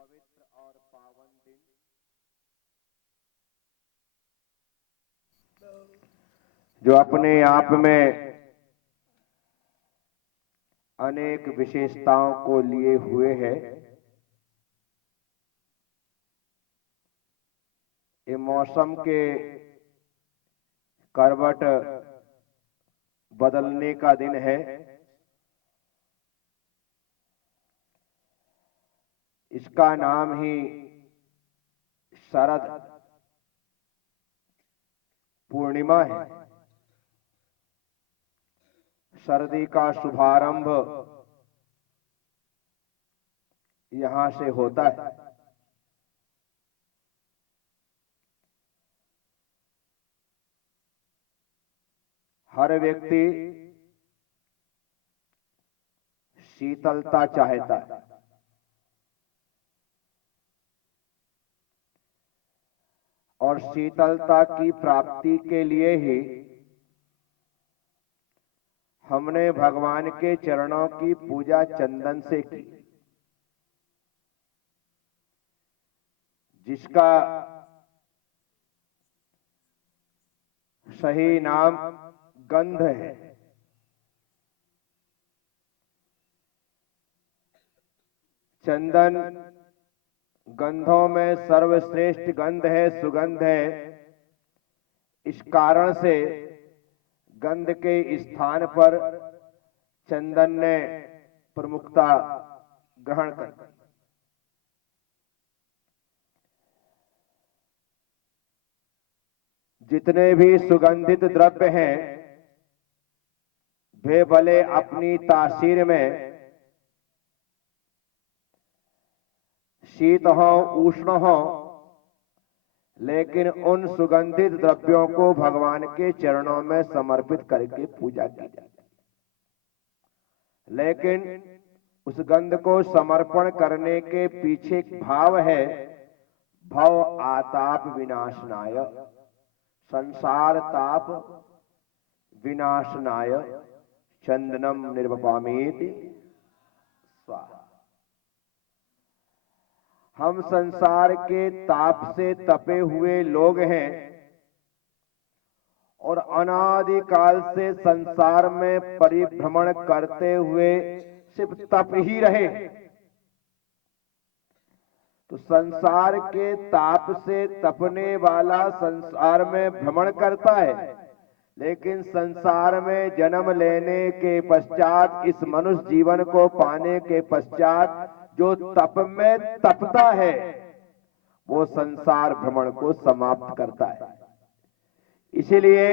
पवित्र और पावन दिन जो अपने आप में अनेक विशेषताओं को लिए हुए है। ये मौसम के करवट बदलने का दिन है। इसका नाम ही शरद पूर्णिमा है। सर्दी का शुभारंभ यहां से होता है। हर व्यक्ति शीतलता चाहता है। और शीतलता की प्राप्ति के लिए ही हमने भगवान के चरणों की पूजा चंदन से की, जिसका सही नाम गंध है। चंदन गंधों में सर्वश्रेष्ठ गंध है, सुगंध है। इस कारण से गंध के स्थान पर चंदन ने प्रमुखता ग्रहण कर। जितने भी सुगंधित द्रव्य हैं वे भले अपनी तासीर में शीत हो उष्ण हो, लेकिन उन सुगंधित द्रव्यों को भगवान के चरणों में समर्पित करके पूजा की जाती है। लेकिन उस गंध को समर्पण करने के पीछे एक भाव है, भव आताप विनाशनाय, संसार ताप विनाशनाय चंदनम निर्वपामीति स्वाहा। हम संसार के ताप से तपे हुए लोग हैं और अनादिकाल से संसार में परिभ्रमण करते हुए सिर्फ तप ही रहे। तो संसार के ताप से तपने वाला संसार में भ्रमण करता है, लेकिन संसार में जन्म लेने के पश्चात, इस मनुष्य जीवन को पाने के पश्चात जो तप में तपता है वो संसार भ्रमण को समाप्त करता है। इसीलिए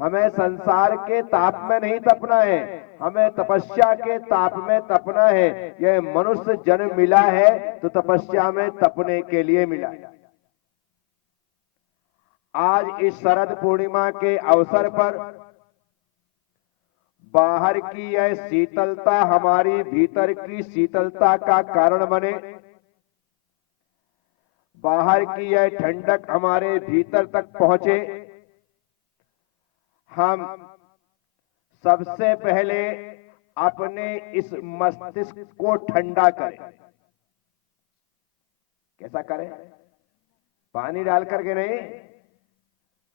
हमें संसार के ताप में नहीं तपना है, हमें तपस्या के ताप में तपना है। यह मनुष्य जन्म मिला है तो तपस्या में तपने के लिए मिला है। आज इस शरद पूर्णिमा के अवसर पर बाहर की यह शीतलता हमारी भीतर की शीतलता का कारण बने, बाहर की यह ठंडक हमारे भीतर तक पहुंचे। हम सबसे पहले अपने इस मस्तिष्क को ठंडा करें। कैसा करें? पानी डाल करके नहीं,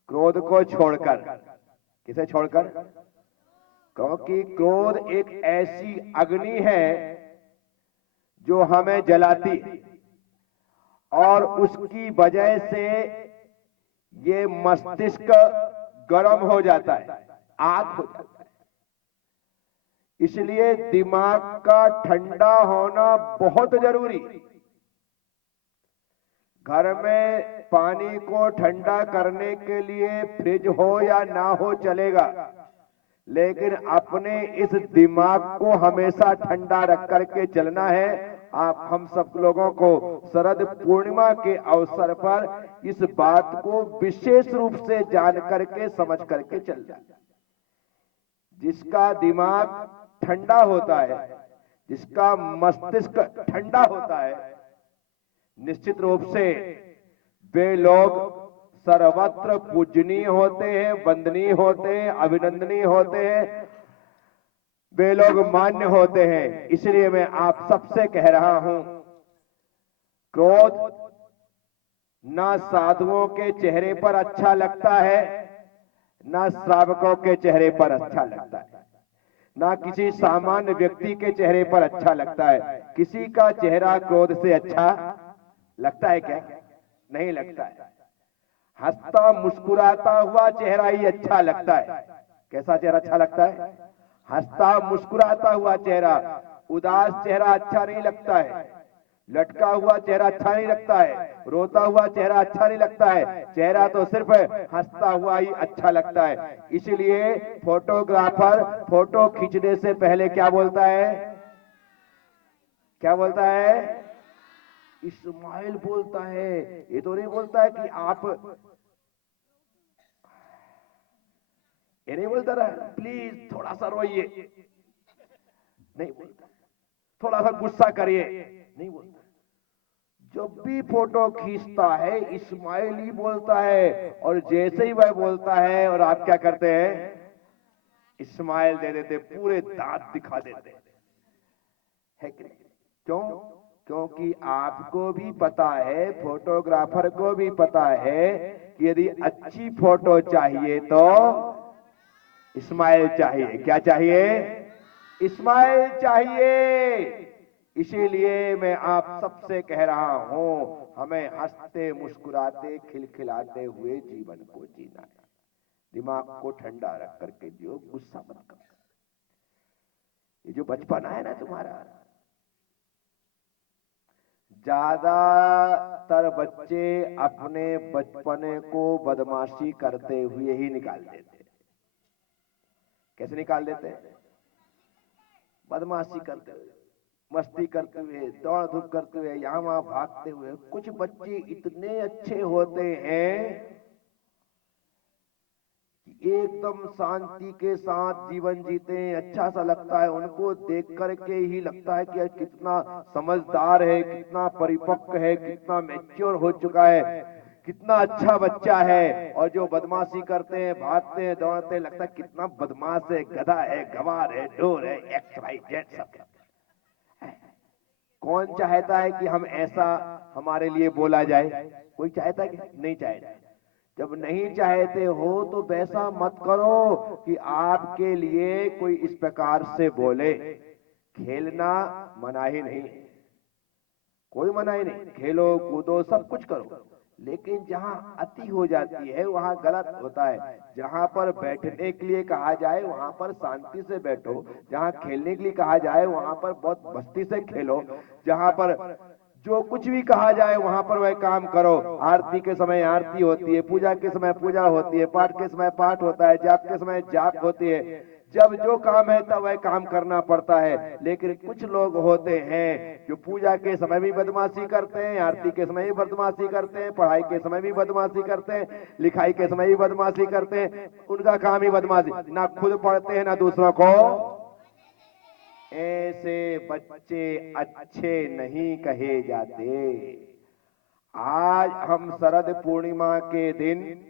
क्रोध को छोड़कर। किसे छोड़कर? क्योंकि क्रोध एक ऐसी अग्नि है जो हमें जलाती है और उसकी वजह से ये मस्तिष्क गर्म हो जाता है, आग हो जाता है। इसलिए दिमाग का ठंडा होना बहुत जरूरी। घर में पानी को ठंडा करने के लिए फ्रिज हो या ना हो चलेगा, लेकिन अपने इस दिमाग को हमेशा ठंडा रख करके चलना है। आप हम सब लोगों को शरद पूर्णिमा के अवसर पर इस बात को विशेष रूप से जान करके समझ करके चलना है। जिसका दिमाग ठंडा होता है, जिसका मस्तिष्क ठंडा होता है, निश्चित रूप से वे लोग सर्वत्र पूजनीय होते हैं, वंदनीय होते हैं, अभिनंदनीय होते हैं, वे लोग मान्य होते हैं। इसलिए मैं आप सबसे कह रहा हूं क्रोध ना साधुओं के चेहरे पर अच्छा लगता है, ना श्रावकों के चेहरे पर अच्छा लगता है, ना किसी सामान्य व्यक्ति के चेहरे पर अच्छा लगता है। किसी का चेहरा क्रोध से अच्छा लगता है क्या? नहीं लगता है। हंसता मुस्कुराता हुआ चेहरा ही अच्छा लगता है। कैसा चेहरा अच्छा लगता है? हंसता मुस्कुराता हुआ चेहरा। उदास चेहरा अच्छा नहीं लगता है, लटका हुआ चेहरा अच्छा नहीं लगता है, रोता हुआ चेहरा अच्छा नहीं लगता है। चेहरा तो सिर्फ हंसता हुआ ही अच्छा लगता है। इसलिए फोटोग्राफर फोटो खींचने से पहले क्या बोलता है? क्या बोलता है? इस्माइल बोलता है। ये तो नहीं बोलता है कि आप, ये नहीं बोलता रहा प्लीज थोड़ा सा रोइए, नहीं बोलता। थोड़ा सा गुस्सा करिए, नहीं बोलता। जब भी फोटो खींचता है इस्माइल ही बोलता है, और जैसे ही वह बोलता है और आप क्या करते हैं? इस्माइल दे देते, पूरे दांत दिखा देते है कि नहीं? क्यों? क्योंकि आपको भी पता है, फोटोग्राफर को भी पता है कि यदि अच्छी फोटो चाहिए तो इस्माइल चाहिए। क्या चाहिए? इस्माइल चाहिए। इसीलिए मैं आप सबसे कह रहा हूं, हमें हंसते मुस्कुराते खिलखिलाते हुए जीवन को जीना है। दिमाग को ठंडा रख करके जियो, गुस्सा मत करो। ये जो बचपना है ना तुम्हारा, ज्यादातर बच्चे अपने बचपने को बदमाशी करते हुए ही निकाल देते। कैसे निकाल देते हैं? बदमाशी करते हुए, मस्ती करते हुए, दौड़ धूप करते हुए, यहाँ वहां भागते हुए। कुछ बच्चे इतने अच्छे होते हैं कि एकदम शांति के साथ जीवन जीते हैं, अच्छा सा लगता है। उनको देख करके ही लगता है कि कितना समझदार है, कितना परिपक्व है, कितना मैच्योर हो चुका है, कितना अच्छा बच्चा है। और जो बदमाशी करते हैं, भागते हैं, दौड़ते हैं, लगता है कितना बदमाश है, गधा है, गवार है, ढोर है, एक्स वाई जेड सब है। कौन चाहता है कि हम ऐसा हमारे लिए बोला जाए? कोई चाहता है कि नहीं चाहता? जब नहीं चाहते हो तो वैसा मत करो कि आपके लिए कोई इस प्रकार से बोले। खेलना मनाही नहीं, कोई मनाही नहीं, खेलो कूदो सब कुछ करो, लेकिन जहां अति हो जाती है वहां गलत होता है। जहां पर बैठने के लिए कहा जाए वहां पर शांति से बैठो, जहां खेलने के लिए कहा जाए वहां पर बहुत मस्ती से खेलो, जहां पर जो कुछ भी कहा जाए वहां पर वह काम करो। आरती के समय आरती होती है, पूजा के समय पूजा होती है, पाठ के समय पाठ होता है, जाप के समय जाप होती है। जब जो काम है तब वह काम करना पड़ता है। लेकिन कुछ लोग होते हैं जो पूजा के समय भी बदमाशी करते हैं, आरती के समय भी बदमाशी करते हैं, पढ़ाई के समय भी बदमाशी करते हैं, लिखाई के समय भी बदमाशी करते हैं। उनका काम ही बदमाशी, ना खुद पढ़ते हैं ना दूसरों को। ऐसे बच्चे अच्छे नहीं कहे जाते। आज हम शरद पूर्णिमा के दिन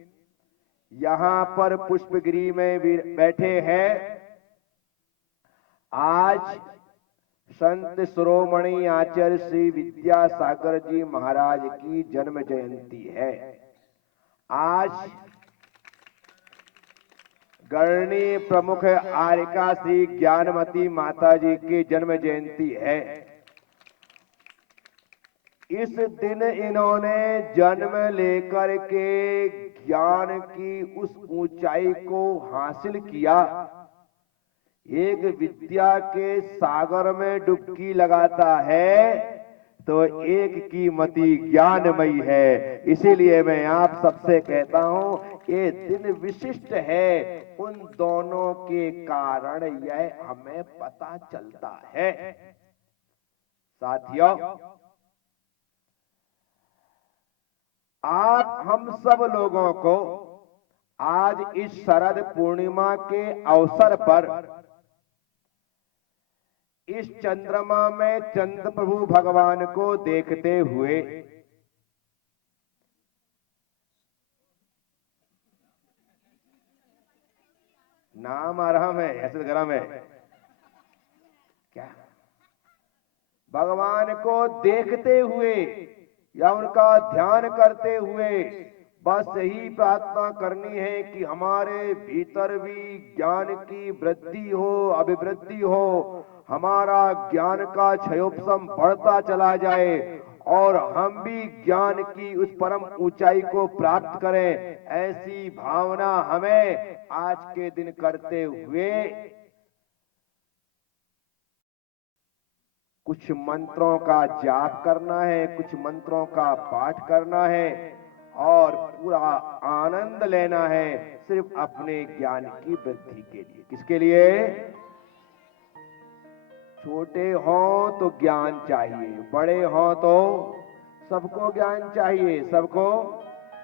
यहां पर पुष्पगिरी में बैठे हैं। आज संत शिरोमणि आचार्य श्री विद्यासागर जी महाराज की जन्म जयंती है। आज गणनीय प्रमुख आर्यका श्री ज्ञानमती माता जी की जन्म जयंती है। इस दिन इन्होंने जन्म लेकर के ज्ञान की उस ऊंचाई को हासिल किया। एक विद्या के सागर में डुबकी लगाता है तो एक की मति ज्ञानमयी है। इसीलिए मैं आप सबसे कहता हूं, ये दिन विशिष्ट है। उन दोनों के कारण यह हमें पता चलता है। साथियों, आप हम सब लोगों को आज इस शरद पूर्णिमा के अवसर पर इस चंद्रमा में चंद्र प्रभु भगवान को देखते हुए नाम आराम है, ऐसे गरम है क्या? भगवान को देखते हुए या उनका ध्यान करते हुए बस यही प्रार्थना करनी है कि हमारे भीतर भी ज्ञान की वृद्धि हो, अभिवृद्धि हो, हमारा ज्ञान का क्षयोपशम बढ़ता चला जाए और हम भी ज्ञान की उस परम ऊंचाई को प्राप्त करें। ऐसी भावना हमें आज के दिन करते हुए कुछ मंत्रों का जाप करना है, कुछ मंत्रों का पाठ करना है और पूरा आनंद लेना है सिर्फ अपने ज्ञान की वृद्धि के लिए। किसके लिए? छोटे हों तो ज्ञान चाहिए, बड़े हों तो सबको ज्ञान चाहिए। सबको,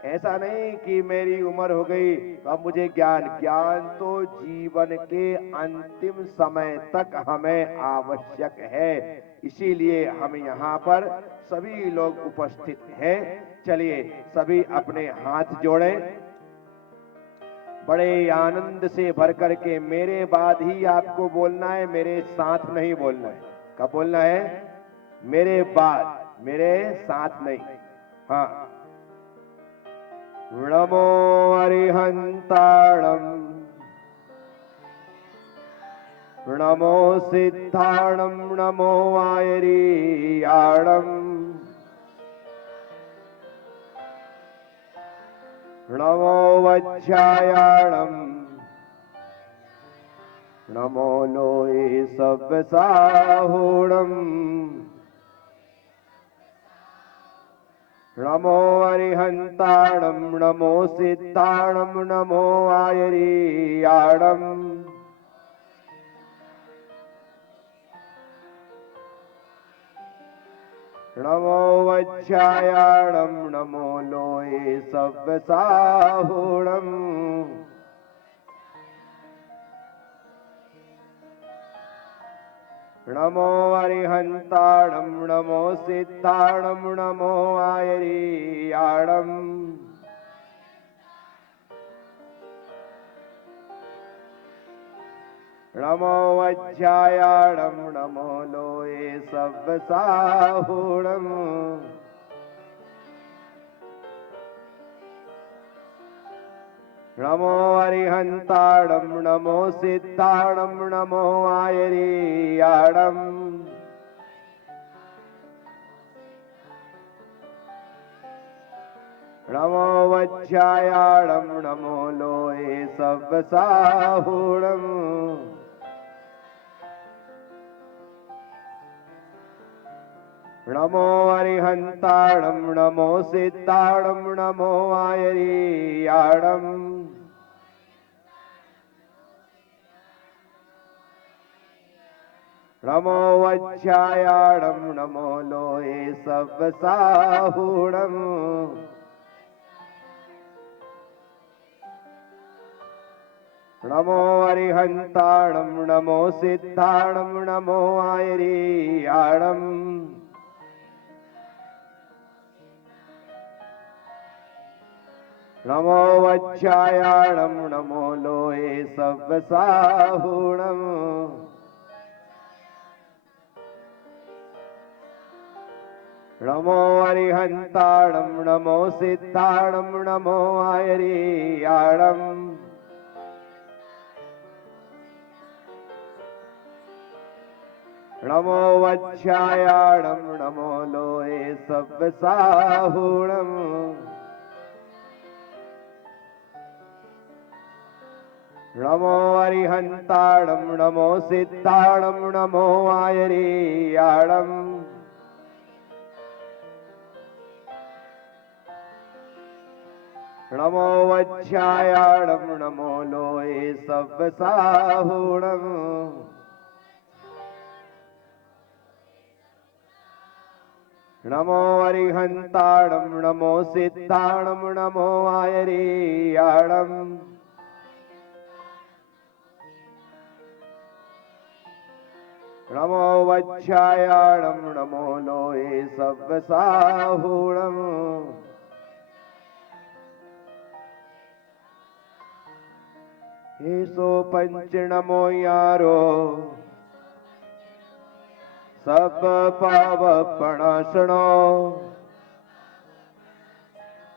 ऐसा नहीं कि मेरी उम्र हो गई तो अब मुझे ज्ञान तो जीवन के अंतिम समय तक हमें आवश्यक है। इसीलिए हम यहाँ पर सभी लोग उपस्थित हैं। चलिए सभी अपने हाथ जोड़ें, बड़े आनंद से भर करके मेरे बाद ही आपको बोलना है, मेरे साथ नहीं बोलना है। कब बोलना है? मेरे बाद, मेरे साथ नहीं। हाँ। नमो अरिहंताणं, नमो सिद्धाणं, नमो आयरीयाणं, नमो वज्रायाणं, नमो लोये सव्यसाहूणं, नमो अरिहंताणं, नमो सिद्धाणं, नमो आयरीयाणं, नमो वज्रायाणं, नमो लोये सव्यसाहूणं, नमो अरिहंताणं, नमो सिद्धाणं, नमो आयरीयाणं, नमो वज्रायाणं, नमो लोये सव्यसाहूणं, नमो अरिहंताणं, नमो सिद्धाणं, नमो आयरीयाणं, नमो वज्रायाणं, नमो लोये सव्यसाहूणं, नमो अरिहंताणं, नमो सिद्धाणं, नमो आयरीयाणं, नमो वज्रायाणं, नमो लोये सव्यसाहूणं, नमो अरिहंताणं, नमो सिद्धाणं, नमो आयरीयाणं, नमो वज्रायाणं, नमो लोये सव्यसाहूणं, नमो अरिहंताणं, नमो सिद्धाणं, नमो आयरीयाणं, नमो वज्रायाणं, नमो लोये सव्यसाहूणं, नमो अरिहंताणं, नमो सिद्धाणं, नमो आयरीयाणं, नमो वज्रायाणं, नमो लोये सव्यसाहूणं, नमो अरिहंताणं, नमो सिद्धाणं, नमो आयरीयाणं, नमो वज्रायाणं, नमो लोये सव्यसाहूणं, एसो पंच नमो यारो सब पाप पणासणो,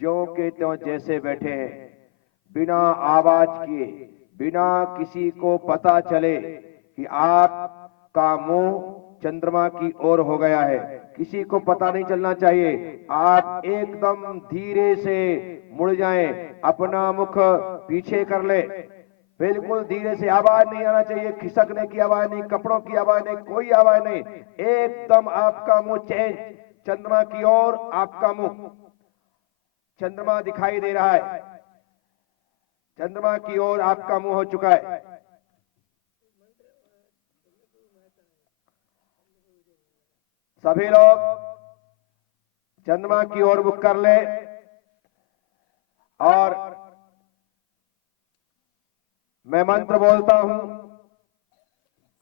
ज्यों के त्यों जैसे बैठे हैं, बिना आवाज किए, बिना किसी को पता चले कि आपका मुंह चंद्रमा की ओर हो गया है, किसी को पता नहीं चलना चाहिए। आप एकदम धीरे से मुड़ जाएं, अपना मुख पीछे कर ले, बिल्कुल धीरे से, आवाज नहीं आना चाहिए, खिसकने की आवाज नहीं, कपड़ों की आवाज नहीं, कोई आवाज नहीं, एकदम आपका मुंह चेंज, चंद्रमा की ओर आपका मुंह, चंद्रमा दिखाई दे रहा है, चंद्रमा की ओर आपका मुंह हो चुका है। सभी लोग चंद्रमा की ओर मुख कर ले और मैं मंत्र बोलता हूं,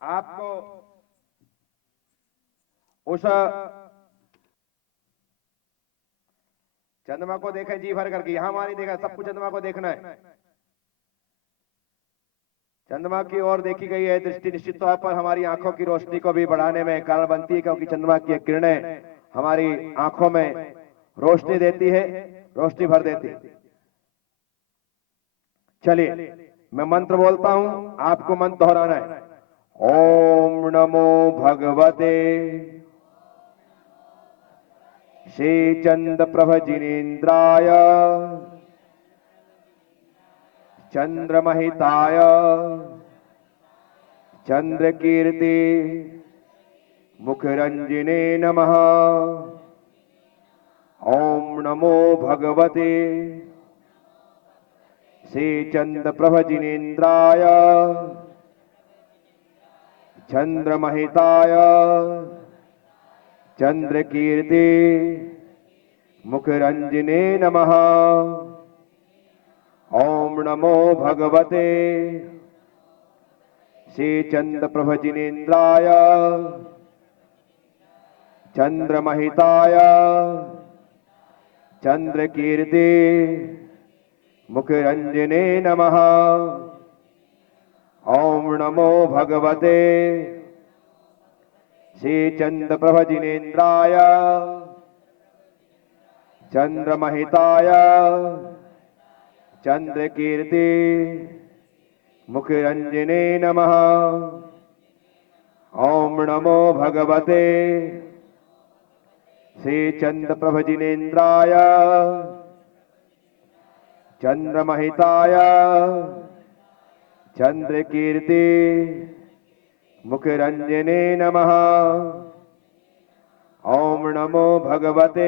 आपको उस चंद्रमा को देखें जी भर करके, यहां हमारी देखा, सबको चंद्रमा को देखना है। चंद्रमा की ओर देखी गई है दृष्टि निश्चित तौर पर हमारी आंखों की रोशनी को भी बढ़ाने में कारण बनती है, क्योंकि चंद्रमा की किरणें हमारी आंखों में रोशनी देती है, रोशनी भर देती है। चलिए मैं मंत्र बोलता हूं, आपको मंत्र दोहराना है। ओम नमो भगवते श्री चंद्र प्रभ जिनेन्द्राय चंद्रमहिताय चंद्र कीर्ति मुखरंजने नमः। ओम नमो भगवते श्री चंद्र प्रभ जिनेन्द्राय चंद्रमहिताय चंद्र कीर्ति मुखरंजने नमः। ओम नमो भगवते श्री चंद्र प्रभ जिनेन्द्राय चंद्रमहिताय चंद्र कीर्ति मुखरंजने नमः। ओम नमो भगवते श्री चंद्र प्रभ जिनेन्द्राय चंद्रमहिताय चंद्र कीर्ति मुखरंजने नमः। ओम नमो भगवते श्री चंद्र प्रभ जिनेन्द्राय चंद्रमहिताय चंद्र कीर्ति मुखरंजने नमः। ओम नमो भगवते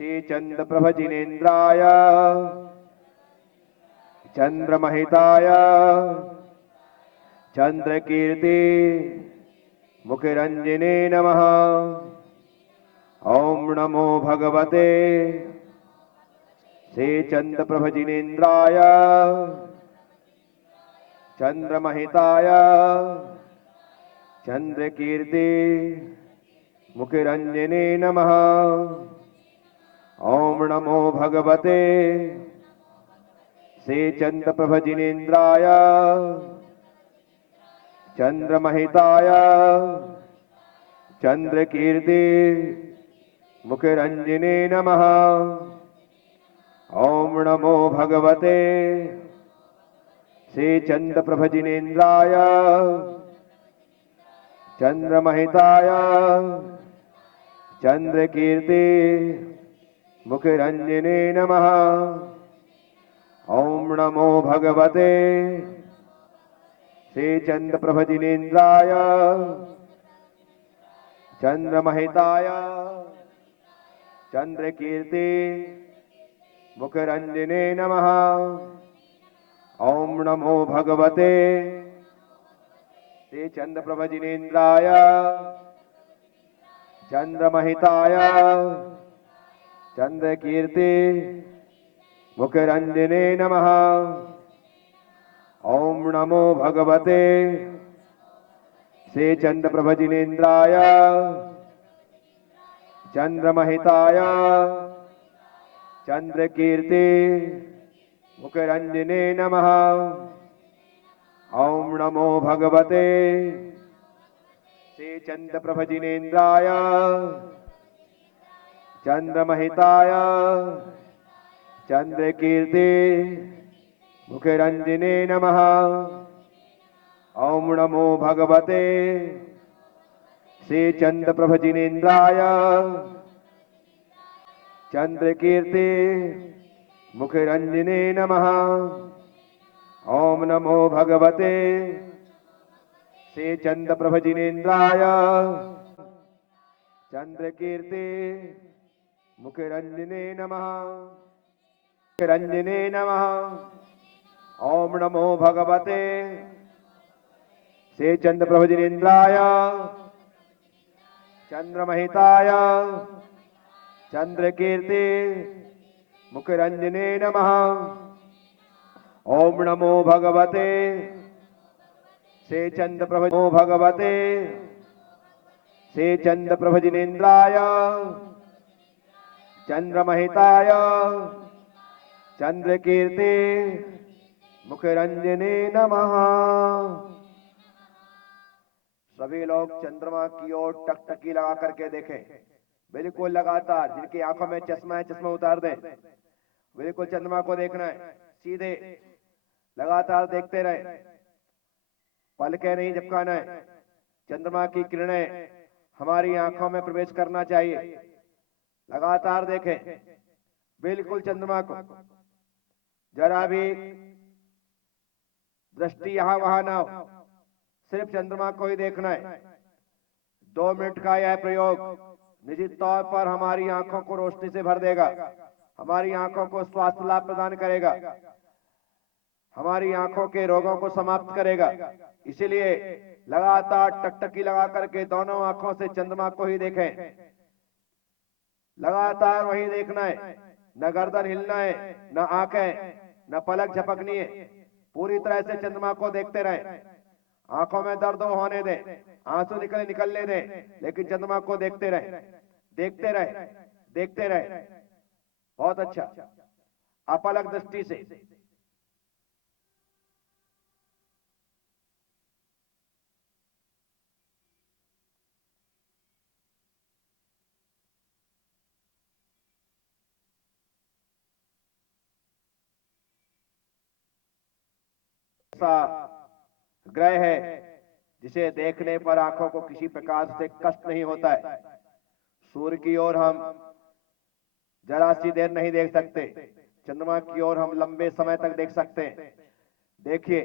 श्री चंद्र प्रभ जिनेन्द्राय चंद्रमहिताय चंद्र कीर्ति मुखरंजने नमः। ओम नमो भगवते श्री चंद्र प्रभ जिनेन्द्राय चंद्रमहिताय चंद्र कीर्ति मुखरंजने नमः। ओम नमो भगवते श्री चंद्र प्रभ जिनेन्द्राय चंद्रमहिताय चंद्र कीर्ति मुखरंजने नमः। ओम नमो भगवते श्री चंद्र प्रभ जिनेन्द्राय चंद्रमहिताय चंद्र कीर्ति मुखरंजने नमः। ओम नमो भगवते श्री चंद्र प्रभ जिनेन्द्राय चंद्रमहिताय चंद्र कीर्ति मुखरंजने नमः। ओम नमो भगवते श्री चंद्र प्रभ जिनेन्द्राय चंद्रमहिताय चंद्र कीर्ति मुखरंजने नमः। ओम नमो भगवते श्री चंद्र प्रभ जिनेन्द्राय चंद्रमहिताय चंद्र कीर्ति मुखरंजने नमः। ओम नमो भगवते श्री चंद्र प्रभ जिनेन्द्राय चंद्रमहिताय चंद्रकीर्ति मुखरंजने नमः। ओम नमो भगवते श्री चंद्र प्रभजिनेन्द्राय चंद्रकीर्ति मुखरंजने नमः। ओम नमो भगवते श्री चंद्र प्रभजिनेन्द्राय चंद्रकीर्ति मुखरंजने नमः। मुखरंजने नमः। ओम नमो भगवते श्री चंद्र प्रभजिनेन्द्राय चंद्रमहिताय चंद्रकीर्ति मुखरंजने नमः। ओम नमो भगवते श्री चंद्र प्रभो भगवते श्री चंद्र प्रभजिनेन्द्राय चंद्रमहिताय चंद्रकीर्ति मुखरंजने नमः। सभी लोग चंद्रमा की ओर टकटकी लगा करके देखें, बिल्कुल लगातार। जिनकी आंखों में चश्मा है चश्मा उतार दें। बिल्कुल चंद्रमा को देखना है, सीधे लगातार देखते रहे, पलकें नहीं झपकाना है। चंद्रमा की किरणें हमारी आंखों में प्रवेश करना चाहिए। लगातार देखें बिल्कुल चंद्रमा को, जरा भी दृष्टि यहां वहां ना हो, सिर्फ चंद्रमा को ही देखना है। 2 मिनट का यह प्रयोग निश्चित तौर पर हमारी आंखों को रोशनी से भर देगा, हमारी आंखों को स्वास्थ्य लाभ प्रदान करेगा, हमारी आंखों के रोगों को समाप्त करेगा। इसीलिए लगातार टकटकी लगा करके दोनों आंखों से चंद्रमा को ही देखें। लगातार वही देखना है, न गर्दन हिलना है, न आंखें, न पलक झपकनी है। पूरी तरह से चंद्रमा को देखते रहें। आंखों में दर्द होने दें, आंसू निकलने दें, लेकिन चंद्रमा को देखते रहें, देखते रहें, देखते रहें। बहुत अच्छा, अपलक दृष्टि से। ग्रह है जिसे देखने पर आंखों को किसी प्रकार से कष्ट नहीं होता है। सूर्य की ओर हम जरा सी देर नहीं देख सकते, चंद्रमा की ओर हम लंबे समय तक देख सकते हैं। देखिए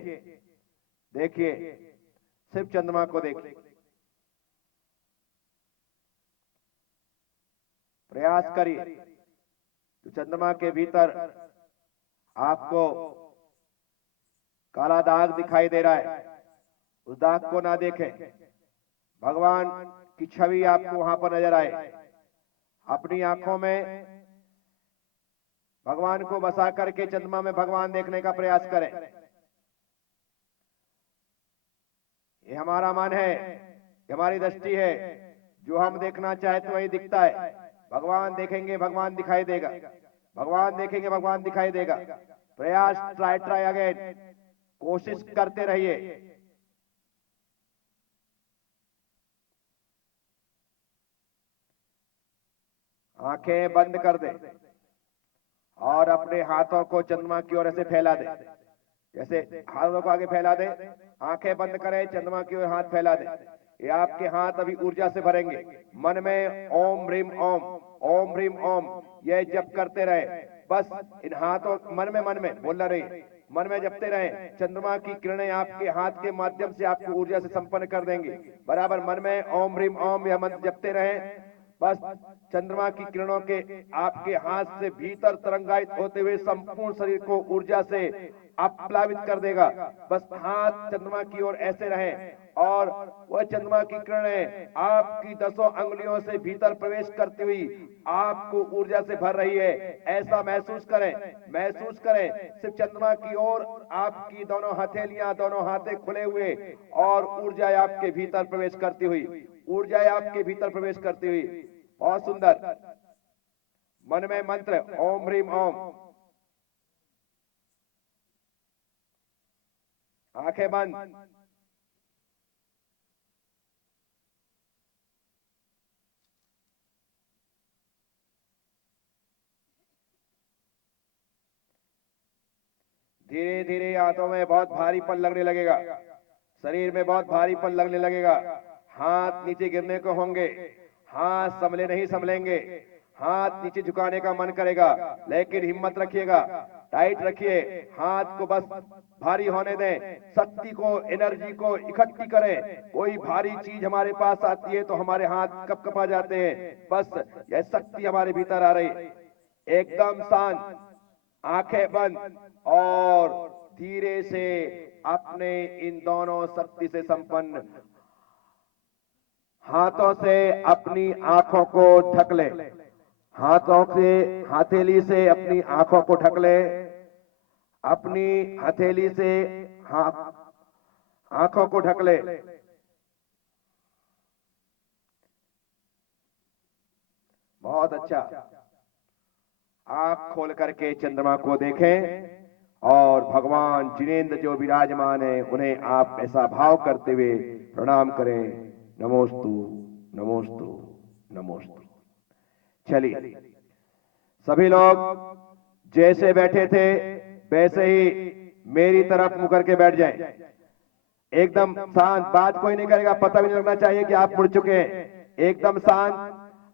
देखिए, सिर्फ चंद्रमा को देखिए, प्रयास करिए। तो चंद्रमा के भीतर आपको काला दाग दिखाई दे रहा है, उस दाग को ना देखें। भगवान की छवि आपको वहां पर नजर आए। अपनी आंखों में भगवान को बसा करके चंद्रमा में भगवान देखने का प्रयास करें। ये हमारा मन है, ये हमारी दृष्टि है। जो हम देखना चाहे तो वही दिखता है। भगवान देखेंगे भगवान दिखाई देगा, भगवान देखेंगे भगवान दिखाई देगा। प्रयास, ट्राई अगेन, कोशिश करते रहिए। आंखें बंद कर दे और अपने हाथों को चंद्रमा की ओर ऐसे फैला दे, जैसे हाथों को आगे फैला दे। आंखें बंद करें, चंद्रमा की ओर हाथ फैला दे। ये आपके हाथ अभी ऊर्जा से भरेंगे। मन में ओम ह्रीम ओम, ओम ह्रीम ओम, ये जप करते रहे। बस इन हाथों मन में बोलना रही, मन में जपते रहे। चंद्रमा की किरणें आपके हाथ के माध्यम से आपको ऊर्जा से संपन्न कर देंगे। बराबर मन में ओम ह्रीम ओम यह मंत्र जपते रहे। बस चंद्रमा की किरणों के आपके हाथ से भीतर तरंगायित होते हुए संपूर्ण शरीर को ऊर्जा से आप्लावित कर देगा। बस हाथ चंद्रमा की ओर ऐसे रहें और वह चंद्रमा की किरणें आपकी 10 अंगुलियों से भीतर प्रवेश करती हुई आपको ऊर्जा से भर रही है। ऐसा महसूस करें, महसूस करें। सिर्फ चंद्रमा की ओर आपकी दोनों हथेलियां, दोनों हाथे खुले हुए और ऊर्जा आपके भीतर प्रवेश करती हुई, ऊर्जा आपके भीतर प्रवेश करती हुई। बहुत सुंदर। मन में मंत्र ओम ह्रीम ओम। आंखें बंद। धीरे धीरे हाथों में बहुत भारीपन लगने लगेगा, शरीर में बहुत भारीपन लगने लगेगा, हाथ नीचे गिरने को होंगे, हाथ संभले नहीं संभलेंगे, हाथ नीचे झुकाने का मन करेगा, लेकिन हिम्मत रखिएगा, टाइट रखिए, हाथ को बस भारी होने दें, शक्ति को, एनर्जी को इकट्ठी करें। कोई भारी चीज हमारे पास आती है तो हमारे हाथ कपकपा जाते हैं, बस यह शक्ति हमारे भीतर आ रही, एकदम शांत, आंखें बंद और धीरे से अपने इन दोनों शक्ति से संपन्न हाथों से अपनी आंखों को ढक ले, हाथों से, हथेली से अपनी आंखों को ढक ले, अपनी हथेली से आंखों को ढक ले। बहुत अच्छा, आंख खोल करके चंद्रमा को देखें और भगवान जिनेंद्र जो विराजमान है उन्हें आप ऐसा भाव करते हुए प्रणाम करें, नमोस्तु नमोस्तु नमोस्तु। चलिए सभी लोग जैसे बैठे थे वैसे ही मेरी तरफ मुड़ करके बैठ जाएं, एकदम शांत, बात कोई नहीं करेगा, पता भी नहीं लगना चाहिए कि आप मुड़ चुके हैं, एकदम शांत।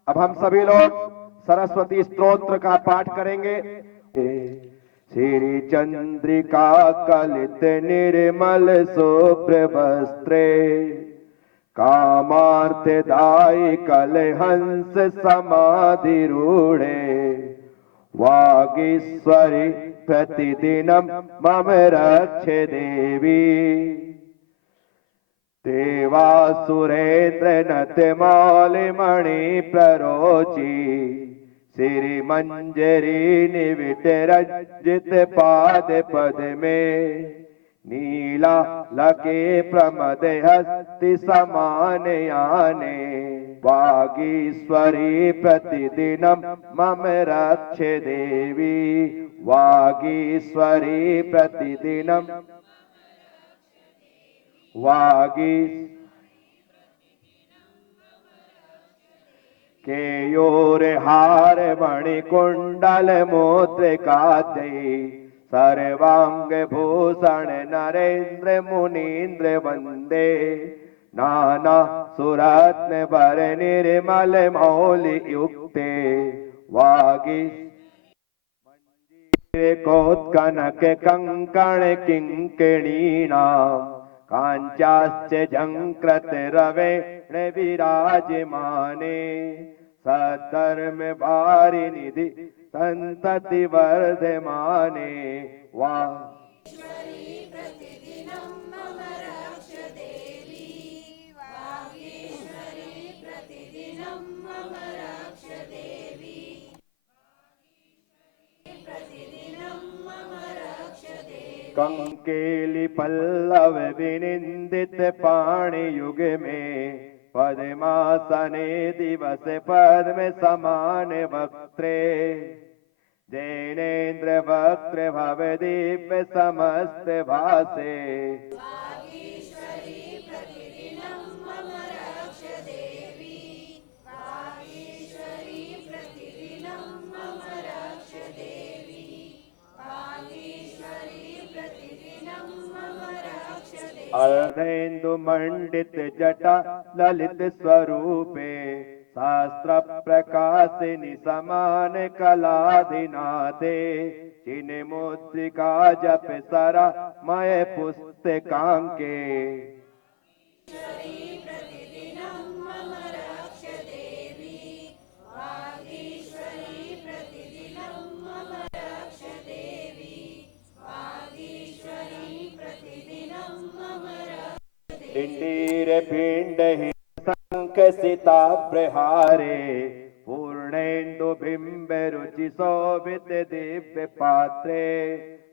अब हम सभी लोग सरस्वती स्तोत्र का पाठ करेंगे। श्री चंद्रिका कलित निर्मल शुभ्र वस्त्रे कामार्थदायी कलहंस समाधि रूढ़े वागीश्वरी प्रतिदिनम मम रक्षे देवी देवासुरेन्द्र नत मौलिमणि प्ररोचि श्री मंजरी निविट रंजित पाद पद में नीला लके प्रमद हस्ति समान याने वागीश्वरी प्रतिदिनम मम रक्षे देवी वागीश्वरी प्रतिदिनम वागी केयोर हार मणि कुंडल मुद्रिका दे सर्वांग भूषण नरेंद्र मुनीन्द्र वंदे नाना सुरत्न वर निर्मल मौलि युक्ते वागी कोत्कनक कंकण किंकिणीनाम कांचाश्च झंकृत रवेण विराजमाने सधर्म भारि निधि संतति वर्धमाने वा कंकेली पल्लव विनिंदित पाणि युग में पद्मासने दिवस पद्म समान वक्त्रे जैनेन्द्र वक्त्र भव दिव्य समस्त भासे अर्धेन्दु मंडित जटा ललित स्वरूपे शास्त्र प्रकाशिनी समान कलाधिनाथे चिन्ह मुद्रिका जप सरा मय पुस्तकांके इंडीर पिंड ही शंख सिता प्रहारे पूर्णेन्दु बिंब रुचि शोभित दिव्य पात्रे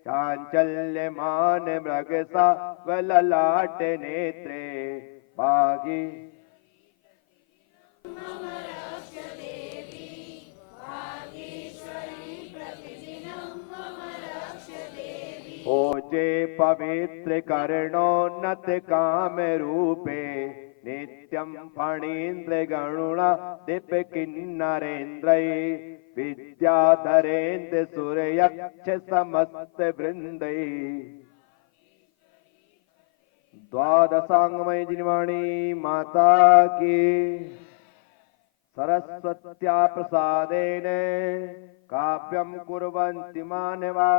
चांचल्यमान मृग सा ललाट नेत्रे बागी ओजे पवित्र कर्णोन्नत काम रूपे नित्यं फणीन्द्र गणुणा दीप किन्नरेन्द्र विद्याधरेन्द्र सूर्ययक्ष समस्त वृंदै द्वादशांगमय जिनवाणी माता की सरस्वत्या प्रसादेन काव्यं कुर्वन्ति मानवा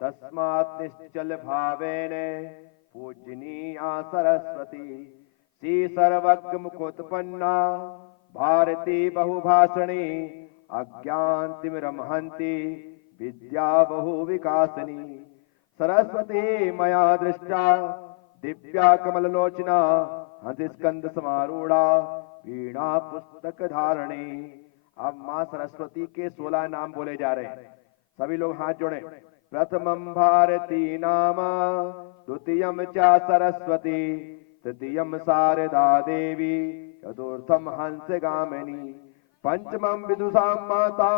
तस्मात् निश्चल भावेन पूजनीया सरस्वती श्री सर्वज्ञ मुखोत्पन्ना भारती बहुभाषणी अज्ञानतिमिरमहन्ति विद्या बहुविकासिनी सरस्वती मया दृष्टा दिव्या कमललोचना हंसस्कंद समारूढ़ा वीणा पुस्तक धारणी। अब मां सरस्वती के 16 नाम बोले जा रहे हैं, सभी लोग हाथ जोड़े। प्रथमम भारती नाम, द्वितीयम च सरस्वती, तृतीयम शारदा देवी, चतुर्थम हंस गामिनी, पंचमम विदुषां माता,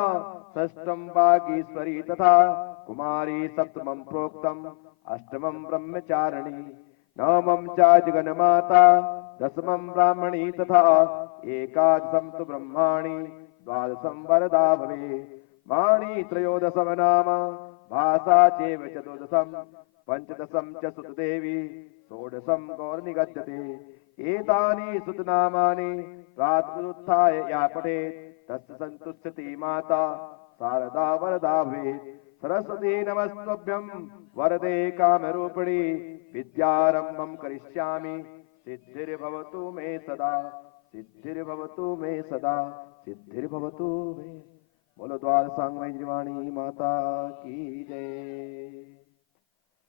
षष्ठम वागीश्वरी तथा कुमारी, सप्तमम प्रोक्तम, अष्टमम ब्रह्मचारिणी, नवमं च जगन्माता, दशमं ब्राह्मणी तथा एकादशं तु ब्रह्माणि, द्वादशं वरदा भवे। वाणी त्रयोदशम नाम, भाषा चैव चतुर्दशं, पंचदशं च सुतदेवी, षोडशं गौरनिगद्यते। एतानि सुतनामानि प्रातरुत्थाय या पठेत् तस्य सन्तुष्टति माता शारदा वरदा भवेत्। सरस्वती नमस्तुभ्यं वरदे कामरूपिणी, विद्यारंभं करिष्यामि, सिद्धिर्भवतु मे सदा, सिद्धिर्भवतु मे सदा, सिद्धिर्भवतु मे। बोलो द्वादशांगमय जिनवाणी माता की जय।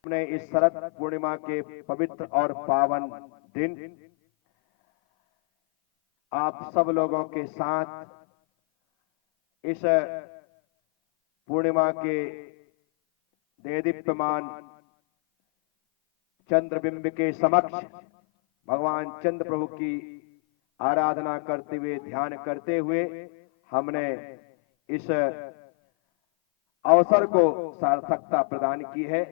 अपने इस शरद पूर्णिमा के पवित्र और पावन दिन आप सब लोगों के साथ इस पूर्णिमा के देदीप्यमान चंद्रबिंब के समक्ष भगवान चंद्र प्रभु की आराधना करते हुए, ध्यान करते हुए हमने इस अवसर को सार्थकता प्रदान की है।